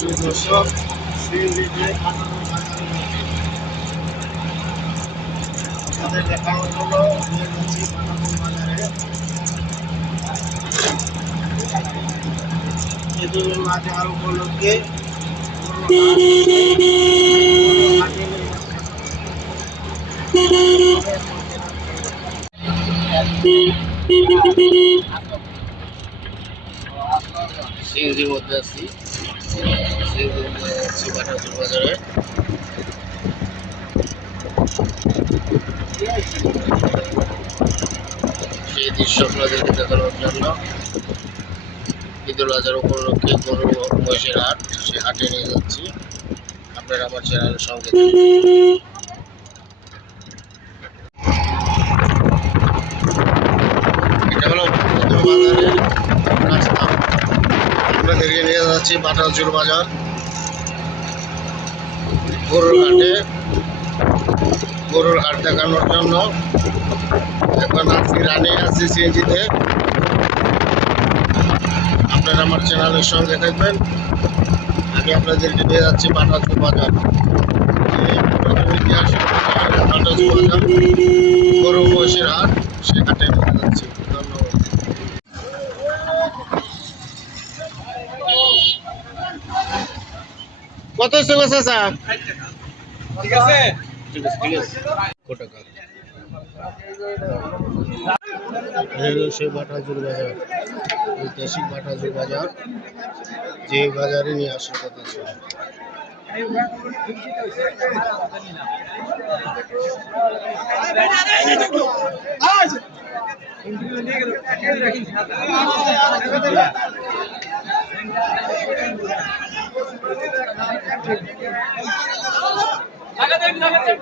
দর্শক সিএনজিতে আপনাদের দেখানো হলো যাচ্ছি কাটানো বাজারে ঈদুল আছি বাজারে সেই দৃশ্য আপনাদেরকে দেখানোর জন্য ঈদুল আজহার উপলক্ষে গরু মহিষের হাট সে হাটে নিয়ে যাচ্ছি। আপনারা আমার চ্যানেলের সঙ্গে যাচ্ছি বাটাচুর বাজার। গরুর হাটে। গরুর হাট দেখানোর জন্য। এখন আজকে রানে, আছি সিএনজিতে। আপনারা আমার চ্যানেলের সঙ্গে থাকবেন। আমি আপনাদেরকে নিয়ে যাচ্ছি বাটাচুর বাজার। এই ঐতিহাসিক বাজার, বাটাচুর বাজার গরু মহিষের হাট সে হাটে নিয়ে যাচ্ছি ধন্যবাদ কত চাচা ঠিক আছে ঠিক আছে ঠিক আছে। কত টাকা হলো সেই বাটাজুর বাজার ঐতিহাসিক বাটাজুর বাজার যে বাজারে নিয়ে আসার কথা ছিল। লাগাতেন লাগাতেন